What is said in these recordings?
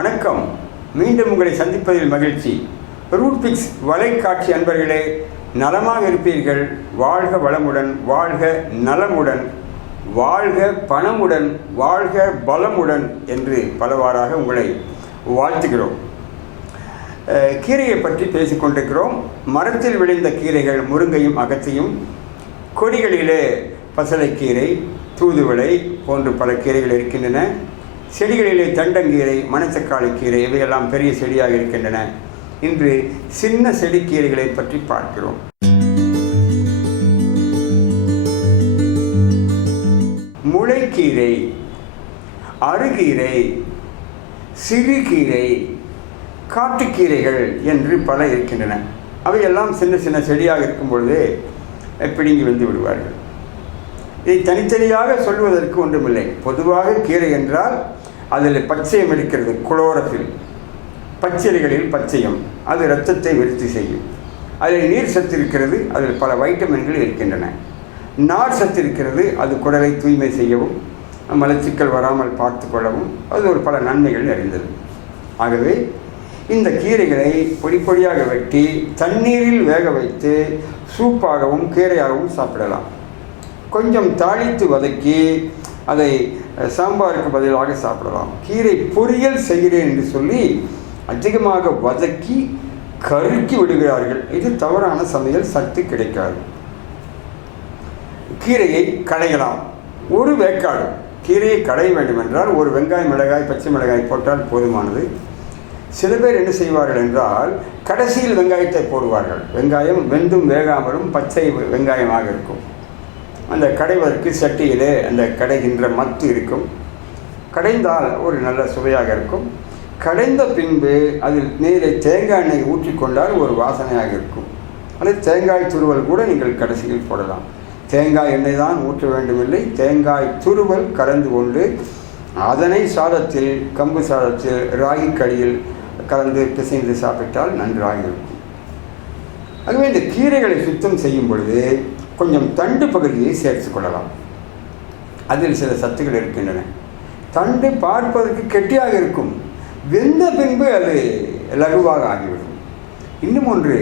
வணக்கம். மீண்டும் உங்களை சந்திப்பதில் மகிழ்ச்சி. ரூட்பிக்ஸ் வலைக்காட்சி அன்பர்களே, நலமாக இருப்பீர்கள். வாழ்க வளமுடன், வாழ்க நலமுடன், வாழ்க பணமுடன், வாழ்க பலமுடன் என்று பலவாறாக உங்களை வாழ்த்துகிறோம். கீரையை பற்றி பேசிக்கொண்டிருக்கிறோம். மரத்தில் விளைந்த கீரைகள் முருங்கையும் அகத்தியும், கொடிகளிலே பசலைக்கீரை, தூதுவளை போன்று பல கீரைகள் இருக்கின்றன. செடிகளிலே தண்டங்கீரை, மணத்தக்காளி கீரை இவையெல்லாம் பெரிய செடியாக இருக்கின்றன. இன்று சின்ன செடிக்கீரைகளை பற்றி பார்க்கிறோம். முளைக்கீரை, அருகீரை, சிறுகீரை, காட்டுக்கீரைகள் என்று பல இருக்கின்றன. அவையெல்லாம் சின்ன சின்ன செடியாக இருக்கும் பொழுது பிடுங்கி வந்து விடுவார்கள். இதை தனித்தனியாக சொல்வதற்கு ஒன்றுமில்லை. பொதுவாக கீரை என்றால் அதில் பச்சையம் இருக்கிறது, குளோரஃபில். பச்சிலைகளில் பச்சையம், அது இரத்தத்தை விருத்தி செய்யும். அதில் நீர் சத்து இருக்கிறது, அதில் பல வைட்டமின்கள் இருக்கின்றன. நார் சத்து இருக்கிறது, அது குடலை தூய்மை செய்யவும் மலச்சிக்கல் வராமல் பார்த்து கொள்ளவும் அது ஒரு பல நன்மைகள் நிறைந்தது. ஆகவே இந்த கீரைகளை பொடிப்பொடியாக வெட்டி தண்ணீரில் வேக வைத்து சூப்பாகவும் கீரையாகவும் சாப்பிடலாம். கொஞ்சம் தாளித்து வதக்கி அதை சாம்பாருக்கு பதிலாக சாப்பிடலாம். கீரை பொரியல் செய்கிறேன் என்று சொல்லி அதிகமாக வதக்கி கருக்கி விடுகிறார்கள். இது தவறான சமையல், சத்து கிடைக்காது. கீரையை கடையலாம். ஒரு வேக்காடு கீரையை கடைய வேண்டுமென்றால் ஒரு வெங்காயம், மிளகாய், பச்சை மிளகாய் போட்டால் போதுமானது. சில பேர் என்ன செய்வார்கள் என்றால் கடைசியில் வெங்காயத்தை போடுவார்கள். வெங்காயம் வெந்தும் வேகாமலும் பச்சை வெங்காயமாக இருக்கும். அந்த கடைவதற்கு சட்டியிலே அந்த கடைகின்ற மத்து இருக்கும். கடைந்தால் ஒரு நல்ல சுவையாக இருக்கும். கடைந்த பின்பு அதில் மேலே தேங்காய் எண்ணெய் ஊற்றிக்கொண்டால் ஒரு வாசனையாக இருக்கும். அல்லது தேங்காய் துருவல் கூட நீங்கள் கடைசியில் போடலாம். தேங்காய் எண்ணெய் தான் ஊற்ற வேண்டுமில்லை, தேங்காய் துருவல் கலந்து கொண்டு அதனை சாதத்தில், கம்பு சாதத்தில், ராகி களியில் கலந்து பிசைந்து சாப்பிட்டால் நன்றாக இருக்கும். ஆகவே இந்த கீரைகளை சுத்தம் செய்யும் பொழுது கொஞ்சம் தண்டு பகுதியை சேர்த்து கொள்ளலாம். அதில் சில சத்துக்கள் இருக்கின்றன. தண்டு பார்ப்பதற்கு கெட்டியாக இருக்கும், வெந்த பின்பு அது லகுவாக ஆகிவிடும். இன்னும் ஒன்று,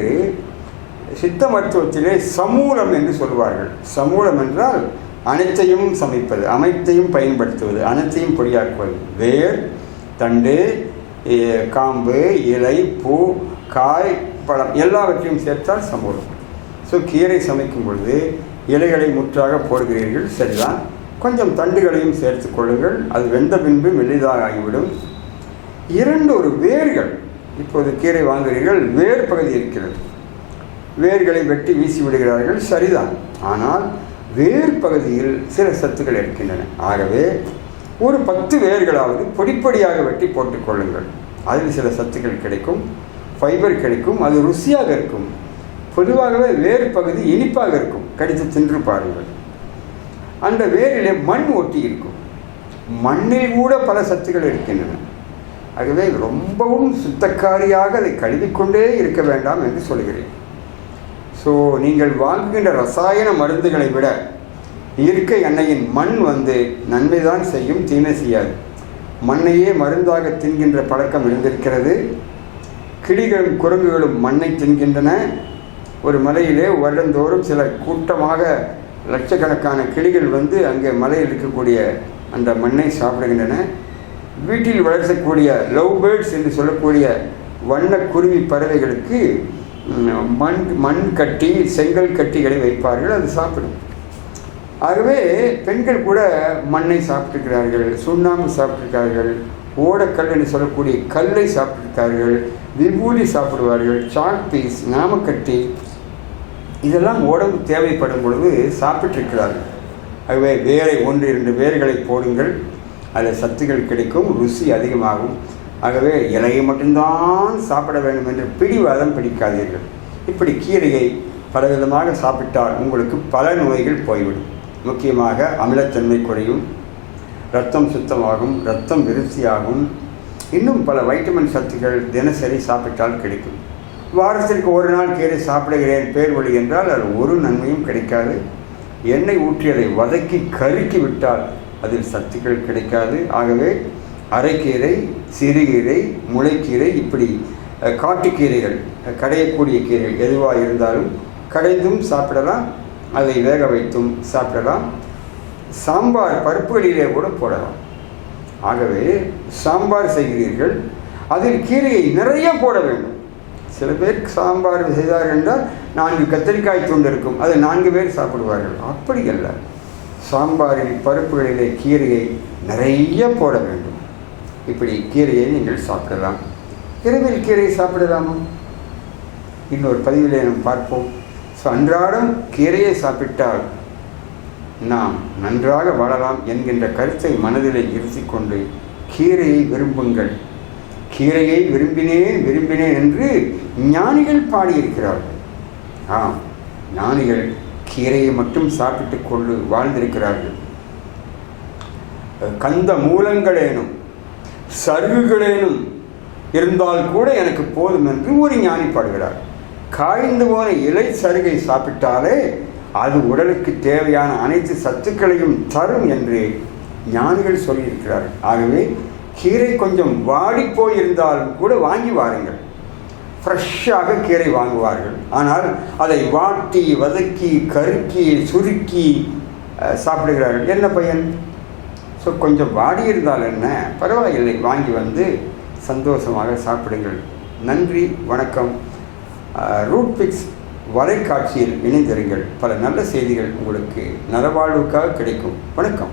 சித்த மருத்துவத்திலே சமூலம் என்று சொல்வார்கள். சமூலம் என்றால் அனைத்தையும் சமைப்பது, அனைத்தையும் பயன்படுத்துவது, அனைத்தையும் பொடியாக்குவது. வேர், தண்டு, காம்பு, இலை, பூ, காய், பழம் எல்லாவற்றையும் சேர்த்தால் சமூலம். ஸோ கீரை சமைக்கும் பொழுது இலைகளை முற்றாக போடுகிறீர்கள், சரிதான். கொஞ்சம் தண்டுகளையும் சேர்த்து கொள்ளுங்கள். அது வெந்த பின்பு மெல்லிதாக ஆகிவிடும். ஒரு வேர்கள், இப்போது கீரை வாங்குகிறீர்கள், வேர் பகுதி இருக்கிறது. வேர்களை வெட்டி வீசி விடுகிறார்கள், சரிதான். ஆனால் வேர் பகுதியில் சில சத்துக்கள் இருக்கின்றன. ஆகவே ஒரு 10 வேர்களாவது பொடிப்பொடியாக வெட்டி போட்டுக்கொள்ளுங்கள். அதில் சில சத்துக்கள் கிடைக்கும், ஃபைபர் கிடைக்கும், அது ருசியாக இருக்கும். பொதுவாகவே வேர் பகுதி இனிப்பாக இருக்கும், கடித்து தின்று பாருங்கள். அந்த வேரிலே மண் ஒட்டி இருக்கும். மண்ணில் கூட பல சத்துக்கள் இருக்கின்றன. ஆகவே ரொம்பவும் சுத்தக்காரியாக அதை கழுவிக்கொண்டே இருக்க வேண்டாம் என்று சொல்கிறேன். ஸோ நீங்கள் வாங்குகின்ற ரசாயன மருந்துகளை விட இயற்கை எண்ணெயின் மண் நன்மைதான் செய்யும், தீமை செய்யாது. மண்ணையே மருந்தாக தின்கின்ற பழக்கம் இருந்திருக்கிறது. கிளிகளும் குரங்குகளும் மண்ணை தின்கின்றன. ஒரு மலையிலே வருடந்தோறும் சில கூட்டமாக லட்சக்கணக்கான கிளிகள் அங்கே மலையில் இருக்கக்கூடிய அந்த மண்ணை சாப்பிடுகின்றன. வீட்டில் வளர்க்கக்கூடிய லவ் பேர்ட்ஸ் என்று சொல்லக்கூடிய வண்ணக்குருவி பறவைகளுக்கு மண் கட்டி, செங்கல் கட்டிகளை வைப்பார்கள், அது சாப்பிடும். ஆகவே பெண்கள் கூட மண்ணை சாப்பிட்டிருக்கிறார்கள், சுண்ணாம்பு சாப்பிட்டிருக்கார்கள், ஓடக்கல் என்று சொல்லக்கூடிய கல்லை சாப்பிட்டிருக்கார்கள், விபூதி சாப்பிடுவார்கள், சாக் பீஸ், நாமக்கட்டி, இதெல்லாம் உடம்பு தேவைப்படும் பொழுது சாப்பிட்டிருக்கிறார்கள். ஆகவே வேரை 1-2 வேர்களை போடுங்கள், அதில் சத்துக்கள் கிடைக்கும், ருசி அதிகமாகும். ஆகவே இலையை மட்டும்தான் சாப்பிட வேண்டும் என்று பிடிவாதம் பிடிக்காதீர்கள். இப்படி கீரையை பலவிதமாக சாப்பிட்டால் உங்களுக்கு பல நோய்கள் போய்விடும். முக்கியமாக அமிலத்தன்மை குறையும், இரத்தம் சுத்தமாகும், இரத்தம் விருத்தியாகும். இன்னும் பல வைட்டமின் சத்துக்கள் தினசரி சாப்பிட்டால் கிடைக்கும். வாரத்திற்கு ஒரு நாள் கீரை சாப்பிடுகிறேன் பேர் வழி என்றால் அது ஒரு நன்மையும் கிடைக்காது. எண்ணெய் ஊற்றி அதை வதக்கி கருக்கி விட்டால் அதில் சத்துக்கள் கிடைக்காது. ஆகவே அரைக்கீரை, சிறுகீரை, முளைக்கீரை, இப்படி காட்டுக்கீரைகள், கடையக்கூடிய கீரைகள் எதுவாக இருந்தாலும் கடைந்தும் சாப்பிடலாம், அதை வேக வைத்தும் சாப்பிடலாம். சாம்பார் பருப்புகளிலே கூட போடலாம். ஆகவே சாம்பார் செய்கிறீர்கள், அதில் கீரையை நிறைய போட வேண்டும். சில பேர் சாம்பார் செய்தார்கள் என்றால் 4 கத்திரிக்காய் துண்டு இருக்கும், அதை 4 பேர் சாப்பிடுவார்கள். அப்படி அல்ல, சாம்பாரில் பருப்புகளிலே கீரையை நிறைய போட வேண்டும். இப்படி கீரையை நீங்கள் சாப்பிடலாம். இரவில் கீரை சாப்பிடலாமா? இன்னொரு பதிவிலே நாம் பார்ப்போம். ஸோ அன்றாடம் கீரையை சாப்பிட்டால் நாம் நன்றாக வாழலாம் என்கின்ற கருத்தை மனதிலே இருத்திக்கொண்டு கீரையை விரும்புங்கள். கீரையை விரும்பினேன் என்று ஞானிகள் பாடியிருக்கிறார்கள். ஆம், ஞானிகள் கீரையை மட்டும் சாப்பிட்டு கொண்டு வாழ்ந்திருக்கிறார்கள். கந்த மூலங்களேனும் சருகுகளேனும் இருந்தால் கூட எனக்கு போதும் என்று ஒரு ஞானி பாடுகிறார். காய்ந்து போன இலை சருகை சாப்பிட்டாலே அது உடலுக்கு தேவையான அனைத்து சத்துக்களையும் தரும் என்று ஞானிகள் சொல்லியிருக்கிறார்கள். ஆகவே கீரை கொஞ்சம் வாடி போயிருந்தாலும் கூட வாங்கி வாருங்கள். ஃப்ரெஷ்ஷாக கீரை வாங்குவார்கள். ஆனால் அதை வாட்டி வதக்கி கருக்கி சுருக்கி சாப்பிடுகிறார்கள். என்ன பயன்? ஸோ கொஞ்சம் வாடி இருந்தால் என்ன, பரவாயில்லை, வாங்கி வந்து சந்தோஷமாக சாப்பிடுங்கள். நன்றி, வணக்கம். ரூட்பிக்ஸ் வலைக்காட்சியில் இணைந்திருங்கள். பல நல்ல செய்திகள் உங்களுக்கு நலவாழ்வுக்காக கிடைக்கும். வணக்கம்.